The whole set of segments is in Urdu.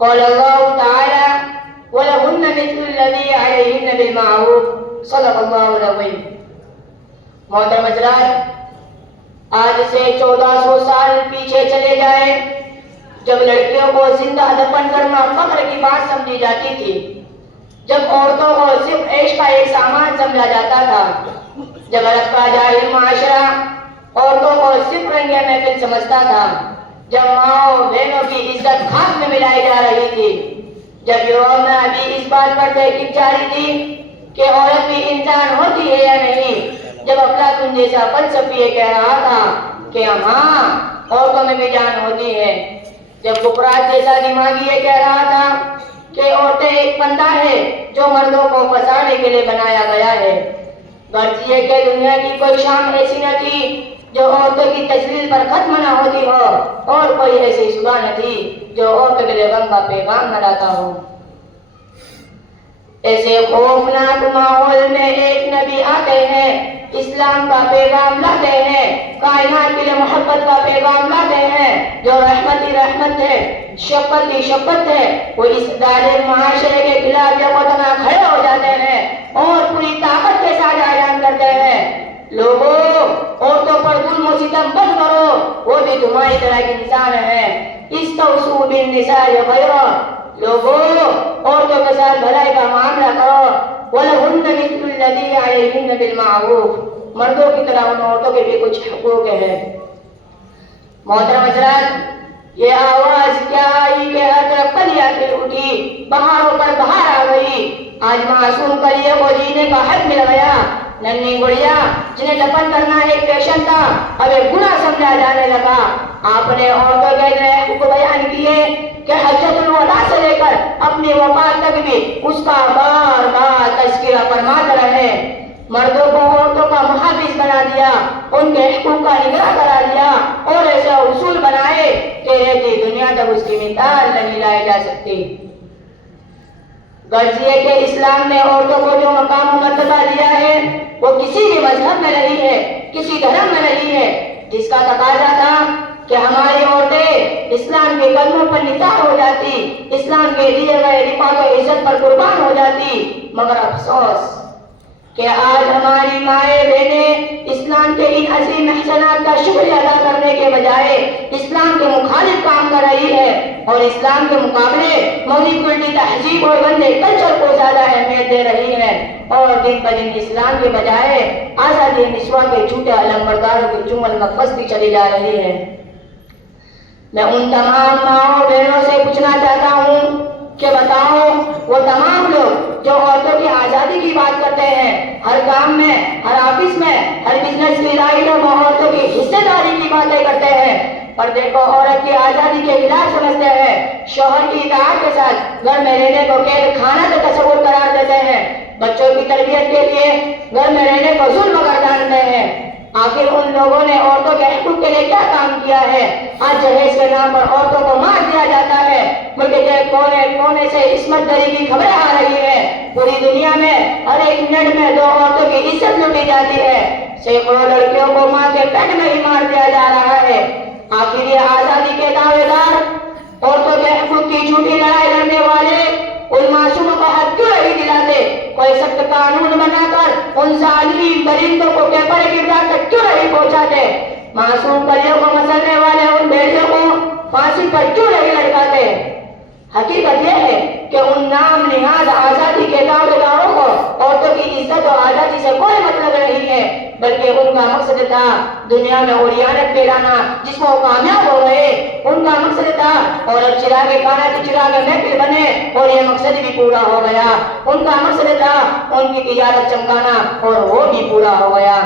قال اللہ تعالی وَلَهُنَّ مِثْلُ الَّذِي عَلَيْهِنَّ بِالْمَعْرُوفِ صدق اللہ العظیم۔ محترم حضرات، آج سے 1400 سال پیچھے چلے جائے جب لڑکیوں کو زندہ دفن کرنا فخر کی بات سمجھی جاتی تھی، جب عورتوں کو صرف عیش کا ایک سامان سمجھا جاتا تھا، جب عرب کا جاہل معاشرہ عورتوں کو صرف رنگ محفل سمجھتا تھا، جب ماؤں بہنوں کی عزت خاک میں ملائی جا رہی تھی، جب یورپ میں ابھی اس بات پر تحقیق جاری تھی کہ عورت بھی انسان ہوتی ہے یا نہیں، جب افلاطون جیسا فلسفی یہ کہہ رہا تھا کہ ہاں عورتوں میں بھی جان ہوتی ہے، جب سقراط جیسا دماغی یہ کہہ رہا تھا کہ عورتیں ایک بندہ ہے جو مردوں کو پھنسانے کے لیے بنایا گیا ہے، غرض یہ کہ دنیا کی کوئی شام ایسی نہ تھی جو عورتوں کی تذلیل پر ختم نہ ہوتی ہو، اور کوئی ایسی صبح نہ تھی جو عورتوں کے لیے غم کا پیغام نہ لاتا ہو۔ ایسے خوفناک ماحول میں ایک نبی آتے ہیں، اسلام کا پیغام لاتے ہیں، کائنات کے لیے محبت کا پیغام لاتے ہیں، جو رحمت ہی رحمت ہے، شفقت ہی شفقت ہے۔ وہ اس ظالم معاشرے کے خلاف یکوتنا کھڑے ہو جاتے ہیں اور پوری طاقت کے ساتھ اعلان کرتے ہیں، لوگوں عورتوں پر ظلم و ستم بند کرو، وہ بھی تمہاری طرح کے انسان ہیں، استوصوا بالنساء خیرا، لوگوں عورتوں کے ساتھ بھلائی کا معاملہ کرو، وَلَهُنَّ مِثْلُ الَّذِي عَلَيْهِنَّ بِالْمَعْرُوفِ، مردوں کی طرح ان عورتوں کے بھی کچھ حقوق ہیں۔ محترم حضرات، یہ آواز کیا آئی کہ ہر طرف کلیاں کھل اٹھی، بہاروں پر بہار آ گئی، آج معصوم کلیوں کو جینے کا حق مل گیا، ننھی گڑیا جنہیں دفن کرنا ایک پیشن تھا اب ایک گناہ سمجھا جانے لگا۔ آپ نے عورتوں کے لیے حقوق بیان کیے کہ حجۃ الوداع سے لے کر اپنی وفات تک بھی اس کا بار بار تذکرہ فرماتے رہے، مردوں کو عورتوں کا محافظ بنا دیا، ان کے حقوق کا نگراں کرا دیا، اور ایسے اصول بنائے کہ رہتی دنیا تک اس کی مثال نہیں لائی جا سکتی۔ غرض یہ کہ اسلام نے عورتوں کو جو مقام و مرتبہ دیا ہے وہ کسی بھی مذہب میں نہیں ہے، کسی دھرم میں نہیں ہے، جس کا تقاضا تھا کہ ہماری عورتیں اسلام کے قدموں پر نثار ہو جاتی، اسلام کے دیے گئے رفعت و عزت پر قربان ہو جاتی، مگر افسوس کہ آج ہماری مائیں بہنیں اسلام کے ان عظیم احسانات کا شکریہ ادا کرنے کے بجائے اسلام کے مخالف کام کر رہی ہے، اور اسلام کے مقابلے مغرب کی تہذیب اور گندے کلچر کو زیادہ اہمیت دے رہی ہے، اور دن بدن اسلام کے بجائے آزادی نسواں کے جھوٹے علمبرداروں کے چنگل میں پھنستی چلی جا رہی ہے۔ میں ان تمام ماؤں بہنوں سے پوچھنا چاہتا ہوں کہ بتاؤ وہ تمام لوگ جو عورتوں کی آزادی کی بات کرتے ہیں، ہر کام میں، ہر آفس میں، ہر بزنس کی لائنوں میں عورتوں کی حصہ داری کی باتیں کرتے ہیں، پردے کو عورت کی آزادی کے خلاف سمجھتے ہیں، شوہر کی اطاعت کے ساتھ گھر میں رہنے کو قید خانہ کا تصور قرار دیتے ہیں، بچوں کی تربیت کے لیے گھر میں رہنے کو ظلم گردانتے ہیں، آخر ان لوگوں نے عورتوں کے حقوق کے لیے کیا کام کیا ہے؟ آج جہیز کے نام پر عورتوں کو مار دیا جاتا ہے، ملک کے کونے کونے سے عصمت دری کی خبریں آ رہی ہیں، پوری دنیا میں ہر ایک منٹ میں 2 عورتوں کی عزت لوٹی جاتی ہے، سینکڑوں لڑکیوں کو ماں کے پیٹ میں ہی مار دیا جا رہا ہے۔ آخر یہ آزادی کے دعوے دار، عورتوں کے حقوق کی جھوٹی لڑائی لڑنے والے ان معصوموں کو حق کیوں نہیں دلاتے؟ کوئی سخت قانون بنا کر ان ظالم درندوں کو پیپر کردار تک کیوں نہیں پہنچاتے؟ معصوم کلیوں کو مسلنے والے ان بھیڑیوں کو پھانسی پر کیوں نہیں لٹکاتے؟ حقیقت یہ ہے کہ ان نام نہاد آزادی کے دعوے داروں کو عورتوں کی عزت و آزادی سے کوئی مطلب نہیں ہے، بلکہ ان کا مقصد تھا دنیا میں عریانت پھیلانا، جس میں وہ کامیاب ہو گئے۔ ان کا مقصد تھا عورت چراغ خانہ کی چراغ محفل بنے، اور یہ مقصد بھی پورا ہو گیا۔ ان کا مقصد تھا ان کی تجارت چمکانا، اور وہ بھی پورا ہو گیا۔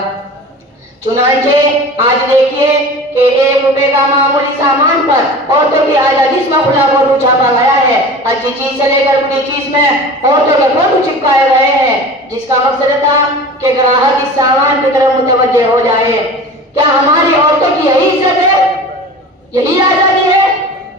چنانچہ آج دیکھیے کہ 1 روپے کا معمولی سامان پر عورتوں کی آزادی میں کھلا فوٹو چھاپا گیا ہے، اچھی چیز سے لے کر بری چیز میں عورتوں کے فوٹو چپکائے گئے ہیں، جس کا مقصد تھا کہ گراہک اس سامان کی طرف متوجہ ہو جائے۔ کیا ہماری عورتوں کی یہی عزت ہے؟ یہی آزادی ہے؟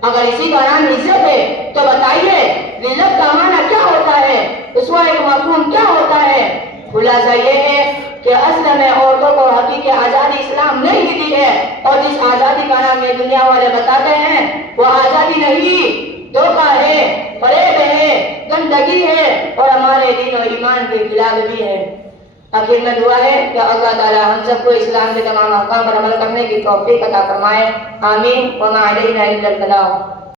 اگر اسی کا نام عزت ہے تو بتائیے ذلت کا معنی کیا ہوتا ہے؟ اس کا ایک مفہوم کیا ہوتا ہے؟ خلاصہ یہ ہے کہ اصل میں عورتوں کو حقیقی آزادی اسلام نہیں دی ہے، اور جس آزادی کا نام یہ دنیا والے بتاتے ہیں وہ آزادی نہیں، دھوکہ ہے، لگی ہے اور ہمارے دین و ایمان کے خلاف بھی ہے۔ آخر میں دعا ہے کہ اللہ تعالی ہم سب کو اسلام کے تمام احکام پر عمل کرنے کی توفیق عطا فرمائے، آمین۔ وما علینا الا البلاغ۔